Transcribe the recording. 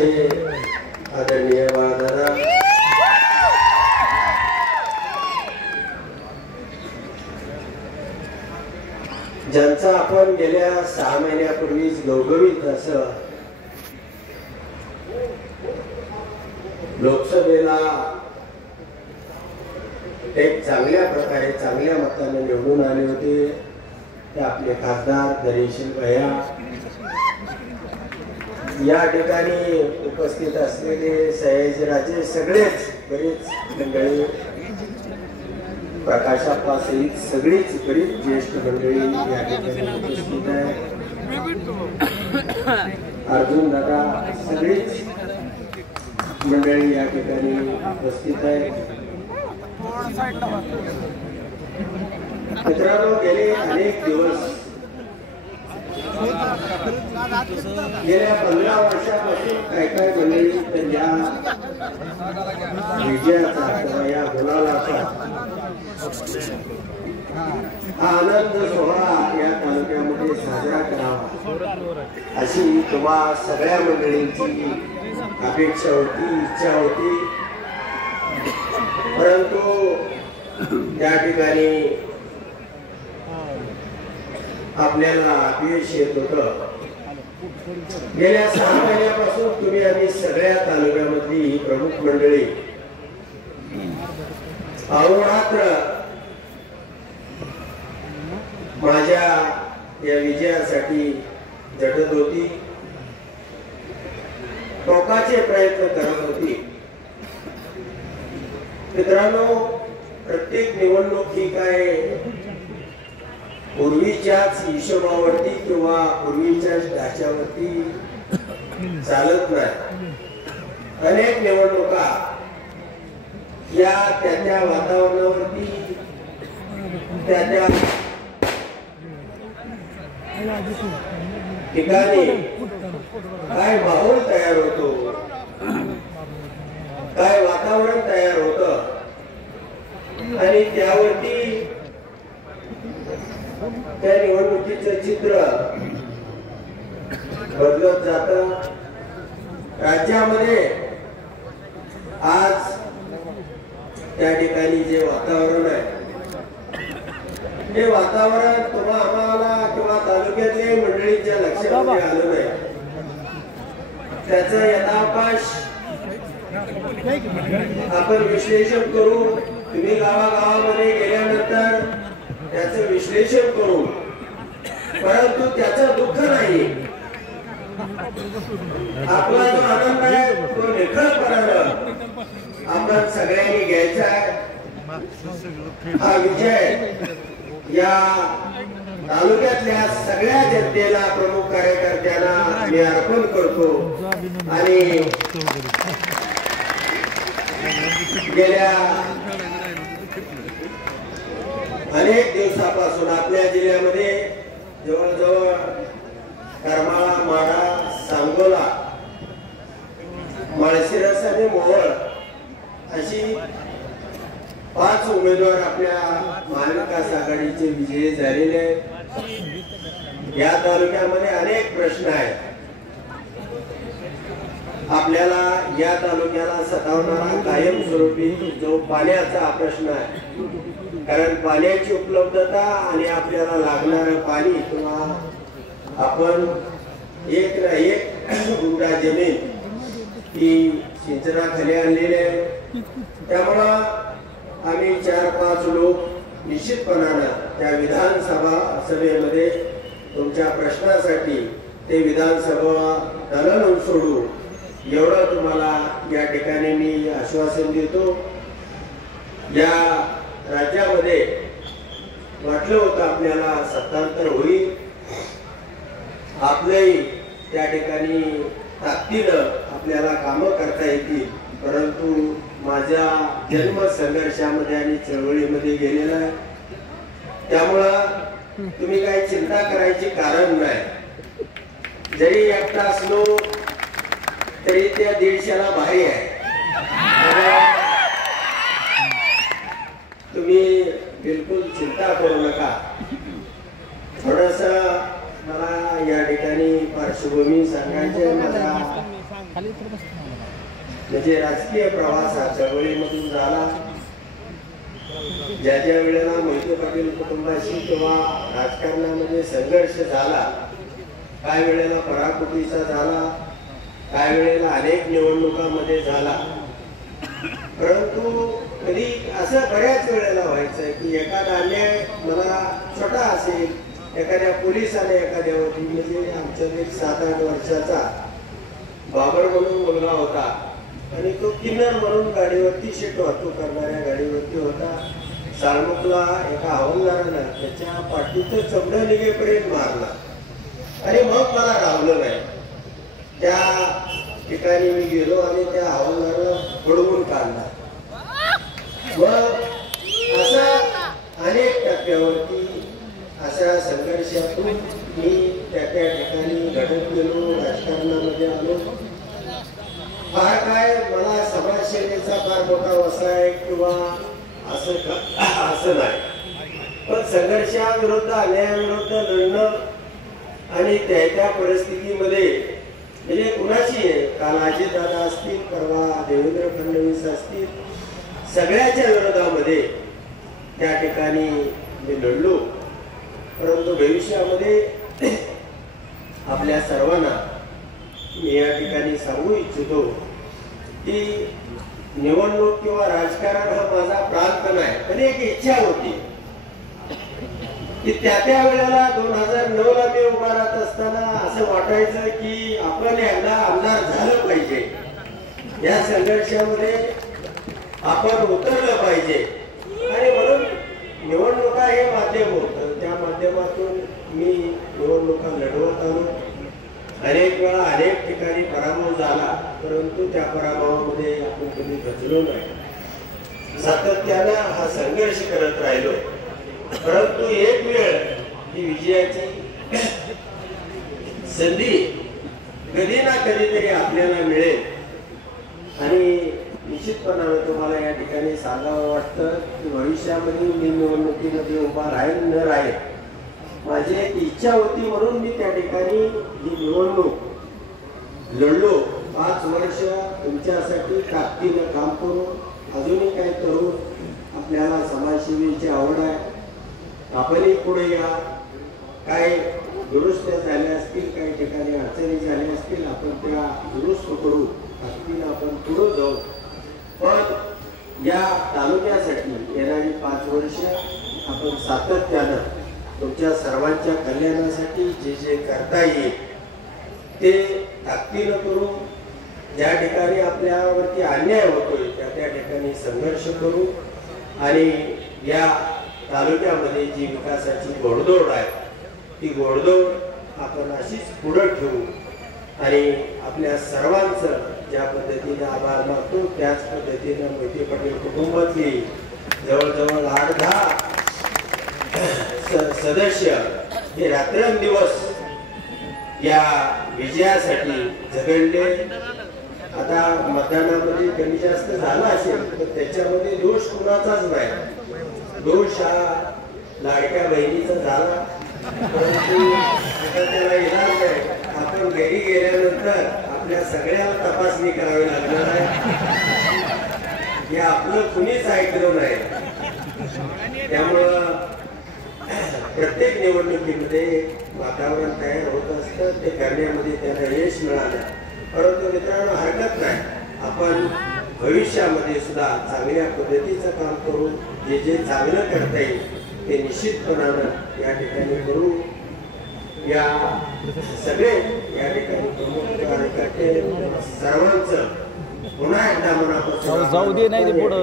आदरणीय दादा ज्यांचा आपण गेल्या 6 महिन्यापूर्वीच गवगवीत असं लोकसभेला एक चांगल्या प्रकारे चांगल्या मताने निवडून आले होते ते आपले खासदार दरेशील भैया या ठिकाणी उपस्थित असलेले सयाजीराजे सगळेच बरेच मंडळी प्रकाशाप्पा सहित सगळीच बरीच ज्येष्ठ मंडळी या ठिकाणी उपस्थित आहे अर्जुन दादा सगळीच मंडळी या ठिकाणी उपस्थित आहे मित्रांनो गेले अनेक दिवस गेल्या 15 वर्षापासून काय काय मंडळी त्यांच्या विजयाचा किंवा या गुलालाचा हा आनंद सोहळा या तालुक्यामध्ये साजरा करावा अशी तुम्हा सगळ्या मंडळींची अपेक्षा होती इच्छा होती परंतु त्या ठिकाणी आपल्याला अपयश येत होतं गेल्या 6 महिन्यापासून तुम्ही आम्ही सगळ्या तालुक्यामधली ही प्रमुख मंडळी अहोरात्र माझ्या या विजयासाठी झटत होती टोकाचे प्रयत्न करत होती मित्रांनो प्रत्येक निवडणूक ही काय पूर्वीच्याच हिशोबावरती किंवा पूर्वीच्याच ढाच्यावरती चालत नाही अनेक निवडणुका या त्या वातावरणावरती त्या ठिकाणी काय माहोल तयार होतो काय वातावरण तयार होतं आणि त्यावरती त्या निवडणुकीचं चित्र बदलत जातं राज्यामध्ये आज त्या ठिकाणी जे वातावरण आहे हे वातावरण तुम्हा आम्हाला किंवा तालुक्यातल्या मंडळींच्या लक्षामध्ये आलं नाही त्याचं यथावकाश आपण विश्लेषण करू तुम्ही गावागावामध्ये गेल्यानंतर त्याचं विश्लेषण करू परंतु त्याचं दुःख नाही आपला जो आनंद आहे तो निखळपणानं आपण सगळ्यांनी घ्यायचा आहे हा विजय या तालुक्यातल्या सगळ्या जनतेला प्रमुख कार्यकर्त्यांना मी अर्पण करतो आणि गेल्या अनेक दिवसापासून आपल्या जिल्ह्यामध्ये जवळजवळ करमाळा माढा सांगोला माळशिरस आणि मोहोळ अशी 5 उमेदवार आपल्या महाविकास आघाडीचे विजयी झालेले आहेत या तालुक्यामध्ये अनेक प्रश्न आहेत आपल्याला या तालुक्याला सतावणारा कायमस्वरूपी जो पाण्याचा प्रश्न आहे कारण पाण्याची उपलब्धता आणि आपल्याला लागणारं पाणी किंवा आपण एक ना एक गुंठा जमीन ही सिंचनाखाली आणलेली आहे त्यामुळं आम्ही 4-5 लोक निश्चितपणानं त्या विधानसभा सभेमध्ये तुमच्या प्रश्नासाठी ते विधानसभा दलन सोडू एवढं तुम्हाला या ठिकाणी मी आश्वासन देतो या राज्यामध्ये वाटलं होतं आपल्याला सत्तांतर होईल आपलंही त्या ठिकाणी ताकदीनं आपल्याला कामं करता येतील परंतु माझ्या जन्म संघर्षामध्ये आणि चळवळीमध्ये गेलेला आहे त्यामुळं तुम्ही काही चिंता करायची कारण नाही जरी एकटा असलो तरी त्या 150ला भारी आहे तुम्ही बिलकुल चिंता करू नका थोडंसं मला या ठिकाणी पार्श्वभूमी सांगायचे माझा म्हणजे राजकीय प्रवास हा चळवळीमधून झाला. ज्या ज्या वेळेला मोहिते पाटील कुटुंबाशी किंवा राजकारणामध्ये संघर्ष झाला, काही वेळेला पराकुटीचा झाला, काही वेळेला अनेक निवडणुकांमध्ये झाला. परंतु कधी असं बऱ्याच वेळेला व्हायचं की एखादा अन्याय मला छोटा असेल, एखाद्या पोलिसाने एखाद्यावरती, म्हणजे आमच्या एक 7-8 वर्षाचा बाबर म्हणून मुलगा होता आणि तो किन्नर म्हणून गाडीवरती वाहतूक करणाऱ्या गाडीवरती होता. साळमुखला एका हवालदारानं त्याच्या पाठीचं चमडं निघेपर्यंत मारला आणि मग मला राहलं नाही. त्या ठिकाणी मी गेलो आणि त्या हवालदाराला पडवून काढला. मग असा अनेक टप्प्यावरती अशा संघर्षातून मी त्या ठिकाणी घडत गेलो, राजकारणामध्ये आलो. फार काय मला समाजसेवेचा फार मोठा वसा आहे किंवा असं नाही, पण संघर्षाविरुद्ध, अन्यायाविरुद्ध लढणं आणि त्या परिस्थितीमध्ये म्हणजे कुणाची आहे, काल अजितदादा असतील, परवा देवेंद्र फडणवीस असतील, सगळ्याच्या विरोधामध्ये त्या ठिकाणी मी लढलो. परंतु भविष्यामध्ये आपल्या सर्वांना मी या ठिकाणी सांगू इच्छितो की निवडणूक किंवा राजकारण हा माझा प्रांत नाही, पण एक इच्छा होती की त्या वेळेला 2009ला मी उभा राहत असताना असं वाटायचं की आपण एकदा आमदार झालं पाहिजे, या संघर्षामध्ये आपण उतरलं पाहिजे. आणि म्हणून निवडणुका हे माध्यम होतं, त्या माध्यमातून मी निवडणुका लढवत आलो. अनेक वेळा अनेक ठिकाणी पराभव झाला, परंतु त्या पराभवामध्ये आपण कधी खचलो नाही. सातत्यानं हा संघर्ष करत राहिलो. परंतु एक वेळ ही विजयाची संधी कधी ना कधीतरी आपल्याला मिळेल. आणि निश्चितपणाने तुम्हाला या ठिकाणी सांगावं वाटतं की भविष्यामध्ये मी निवडणुकीमध्ये उभा राहील न राहील, माझी एक इच्छा होती म्हणून मी त्या ठिकाणी ही निवडणूक लढलो. 5 वर्ष तुमच्यासाठी ताकदीनं काम करून अजूनही काही करू. आपल्याला समाजसेवेची आवड आहे, आपणही पुढे या. काही दुरुस्त्या झाल्या असतील, काही ठिकाणी अडचणी झाल्या असतील, आपण त्या दुरुस्त करू, ताकदीनं आपण पुढे जाऊ. पण या तालुक्यासाठी येणारी 5 वर्ष आपण सातत्यानं तुमच्या सर्वांच्या कल्याणासाठी जे जे करता येईल ते ताकदीनं करू. ज्या ठिकाणी आपल्यावरती अन्याय होतोय त्या ठिकाणी संघर्ष करू. आणि या तालुक्यामध्ये जी विकासाची घोडदौड आहे ती घोडदौड आपण अशीच पुढे ठेवू. आणि आपल्या सर्वांचं ज्या पद्धतीने आभार मानतो त्याच पद्धतीनं मोहिते पाटील कुटुंबातली जवळजवळ 8-10 सदस्य हे रात्रंदिवस या विजयासाठी झगडले. आता मतदानामध्ये कमी जास्त झाला असेल तर त्याच्यामध्ये दोष कुणाचाच नाही, दोष हा लाडक्या बहिणीचा झाला. परंतु त्याला इलाज नाही. आपण घरी गेल्यानंतर आपल्या सगळ्याला तपासणी करावी लागणार आहे, हे आपलं कुणीच ऐकलं नाही. त्यामुळं प्रत्येक निवडणुकीमध्ये वातावरण तयार होत असतं, ते करण्यामध्ये त्याला यश मिळालं. परंतु मित्रांनो, हरकत नाही, आपण भविष्यामध्ये सुद्धा चांगल्या पद्धतीचं काम करू. जे जे चांगलं करता येईल ते निश्चितपणानं या ठिकाणी करू. या सगळे या ठिकाणी प्रमुख कार्यकर्ते सर्वांचं पुन्हा एकदा मनापासून जाऊ दे नाही पुढं.